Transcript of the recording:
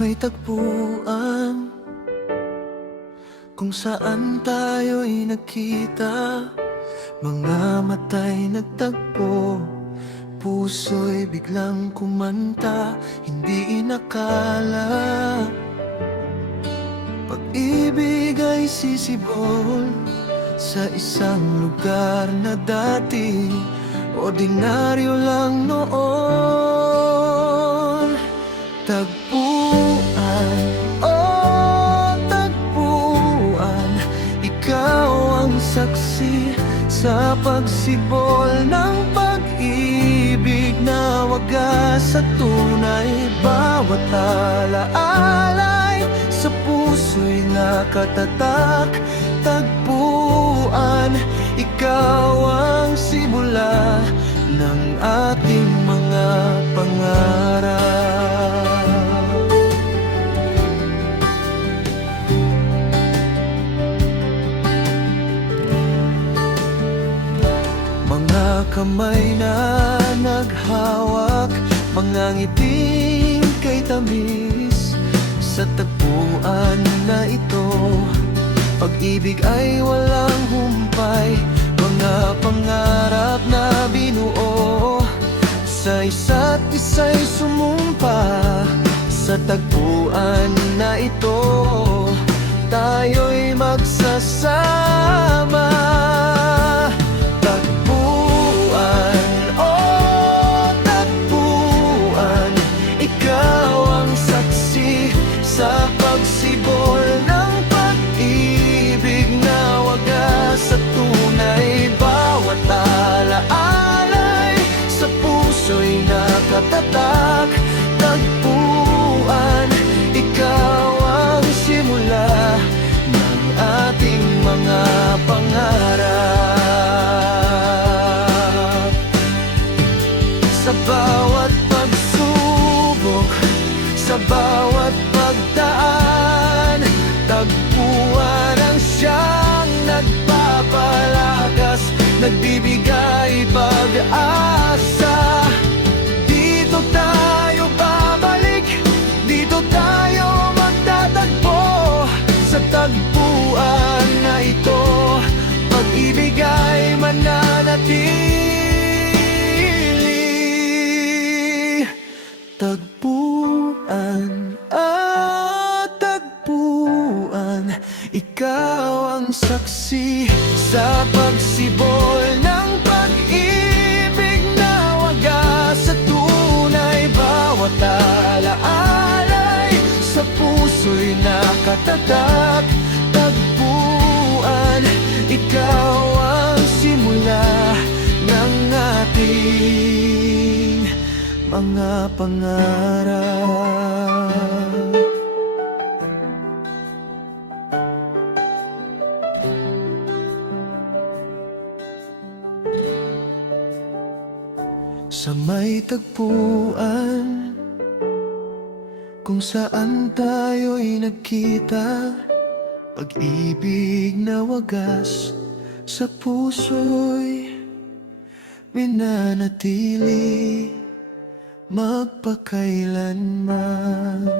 may tagpuan. Kung saan tayo'y nagkita Mga matay nagtagpo. Puso'y biglang kumanta Hindi inakala. Pag-ibig ay sisibol Sa isang lugar na dati Ordinaryo lang noon. Tagpuan, saksi sa pagsibol ng pag-ibig na wagas sa tunay. Bawat alaalay sa puso'y nakatatak. Tagpuan, ikaw kamay na naghawak Mga ngiting kay tamis. Sa tagpuan na ito Pag-ibig ay walang humpay Mga pangarap nakatatak Tagpuan, ikaw ang simula ng ating mga pangarap. Sa bawat pagsubok Sa bawat pagdaan Tagpuan ang siyang nagpapalakas Nagbibigay pag-asa saksi sa pagsibol ng pag-ibig na wagas sa tunay. Bawat alaalay sa puso'y nakatatak. Tagpuan, ikaw ang simula ng ating mga pangarap Sa may tagpuan Kung saan tayo'y nagkita Pag-ibig na wagas Sa puso'y Minanatili Magpakailanman